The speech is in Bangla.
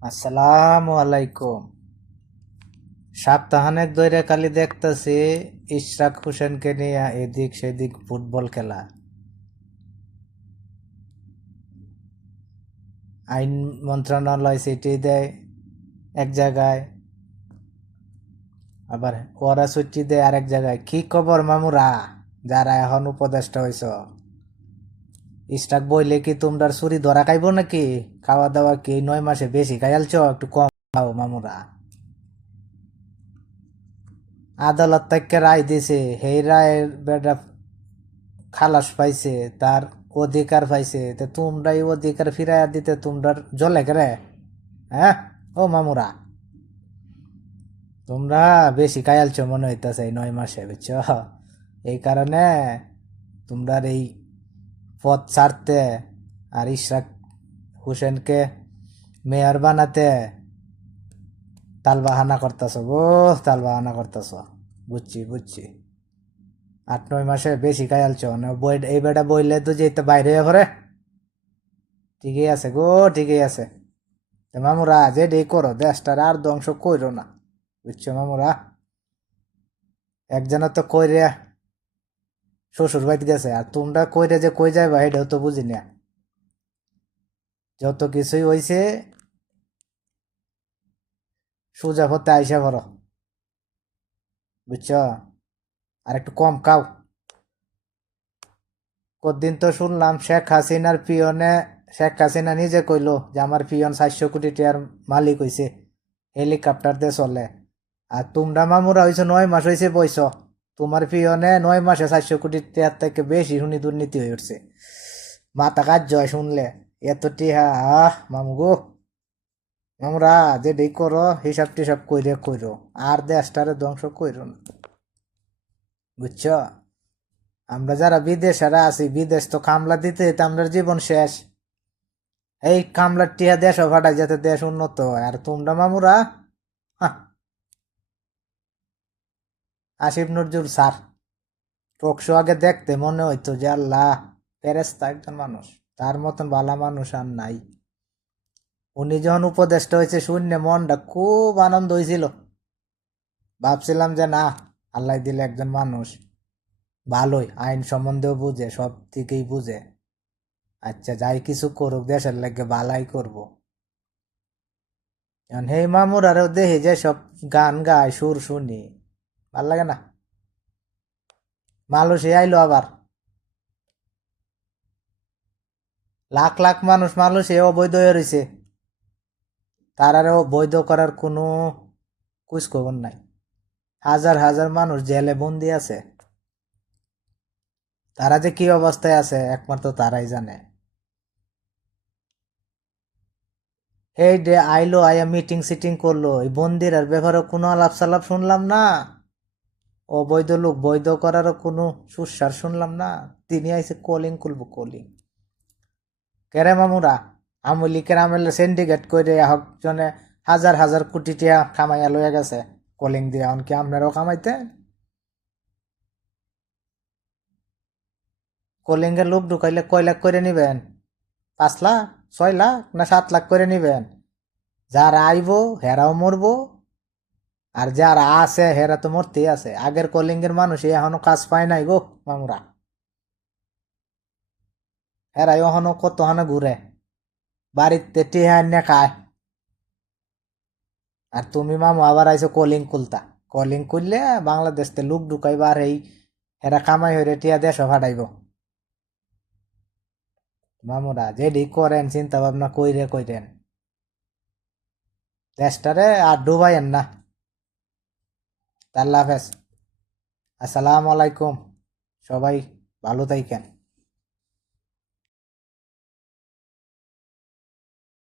আসসালামু আলাইকুম। সপ্তাহানেক ধরে খালি দেখতেছি ইশরাক হোসেনকে নিয়ে এদিক সেদিক ফুটবল খেলা। আইন মন্ত্রণালয় চিঠি দেয় এক জায়গায়, আবার ওরা ছুটি দেয় আরেক জায়গায়। কি খবর মামুরা, যারা এখন উপদেষ্টা হইছ? ইশরাক বইলে কি তোমরা চুরি ধরা খাইব নাকি? খাওয়া দাওয়া কি 9 মাসে বেশি খাইয়ালছ? একটু কম খাও মামুরা। আদালত থেকে রায় দিছে, সেই রায়ের বেটা খালাস পাইছে, তার অধিকার পাইছে। তো তোমরা এই অধিকার ফিরাইয়া দিতে তোমরা জলে করে? হ্যাঁ, ও মামুরা, তোমরা বেশি কায়ালছো মনে হইতাছে এই 9 মাসে, বুঝছ? এই কারণে তোমরা এই পথ ছাড়তে আর ইশরাক হোসেনকে মেয়র বানাতে তালবাহানা করতেছ গো, তালবাহানা করতেছ। বুঝছি বুঝছি, 8-9 মাসে বেশি খাইয়ালছ না। এই বেটা বইলে তো যেতে বাইরে হয়ে পড়ে। ঠিকই আছে গো, ঠিকই আছে। মামুরা যে ডে করো, দেশটার আর ধ্বংস কইরো না, বুঝছো মামুরা? একজনের তো কইরে শ্বশুর বাড়িতে গেছে, আর তোমরা কইরে যে কই যাইবা এটাও তো বুঝি না। যত কিছুই হইছে সোজা পথে আইসা পড়ো, বুঝছো? আর একটু কম খাও। কদিন তো শুনলাম শেখ হাসিনা নিজে কইলো যে আমার পিয়ন 400 কোটি টাকার মালিক হইছে, হেলিকপ্টার দিয়ে চলে। আর তোমরা মামুরা হইছো 9 মাস হইছে বইছ, তোমার পিয়নে 9 মাসে 400 কোটি টাকার থেকে বেশি শুনি দুর্নীতি হয়ে উঠছে। মাথা কাজ জয় শুনলে এত টিহা। মামু গো, মামুরা যে ডেই করো হিসাব টিসাব কইরে কইরো, আর দেশটারে ধ্বংস কইরো না, বুঝছো? আমরা যারা বিদেশেরা আছি, বিদেশ তো কামলা দিতে দিতে আমরা জীবন শেষ। এই কামলার টিয়া দেশ ভাটায় যাতে দেশ উন্নত হয়। আর তোমরা মামুরা, হাহ, আসিফ নজরুল স্যার টকশো আগে দেখতে মনে হইতো যে আল্লাহ, ফেরেশতা একজন মানুষ, তার মতন ভালো মানুষ আর নাই। উনি যখন উপদেষ্টা হয়েছে শূন্য মনটা খুব আনন্দ হয়েছিল। ভাবছিলাম যে না, আল্লাহ দিলে একজন মানুষ ভালোই, আইন সম্বন্ধেও বুঝে, সব দিকেই বুঝে। আচ্ছা, যাই কিছু করুক দেশের লাগে ভালাই করব। এখন হে মামুর আরো দেখি যে সব গান গায়, সুর শুনি, ভাল লাগে না। মালয়েশিয়া আইলো আবার, লাখ লাখ মানুষ মালয়েশিয়া অবৈধ হয়ে রয়েছে, তার আরো বৈধ করার কোনো কুছ খবর নাই। হাজার হাজার মানুষ জেলে বন্দি আছে, তারা যে কি অবস্থায় আছে একমাত্র তারাই জানে। এই ডে আইলো, আয়া মিটিং সিটিং করলো, এই বন্দির আর ব্যাপারে কোনো আলাপ সালাপ শুনলাম না। অবৈধ লোক বৈধ করারও কোনো সুস্বার শুনলাম না। তিনি আইসে কলিং খুলবো, কলিং। কেরে মামুরা, আমলিকের আমলে সিন্ডিকেট করে জনে হাজার হাজার কোটি টাকা কামাইয়া লইয়া গেছে কলিং দিয়ে। এমনকি আপনারাও কামাইতে কলিং এর লোক ঢুকাইলে কয় লাখ করে নিবেন? 5 লাখ, 6 লাখ না 7 লাখ করে নিবেন? যারা আইব হেরাও মরবো, আর যারা আছে হেরা তো মরতেই আছে। আগের কলিং এর মানুষ এখনো কাজ পায় নাই গো মামুরা, হেরা এখনো কত হানে ঘুরে, বাড়িতে টিহা এনে খায়। আর তুমি মামু আবার আইসো কলিং খুলতা। কলিং খুললে বাংলাদেশতে লোক ঢুকাইবার, এই হেরা কামাই হইরে টিয়া দেশ ফাটাইব। মামুরা যেডি করেন চিন্তা ভাবনা কইরে কইরেন, দেশটারে আর ডুবাইয়েন না। আল্লাহ হাফেজ, আসসালামু আলাইকুম, সবাই ভালো থাকেন।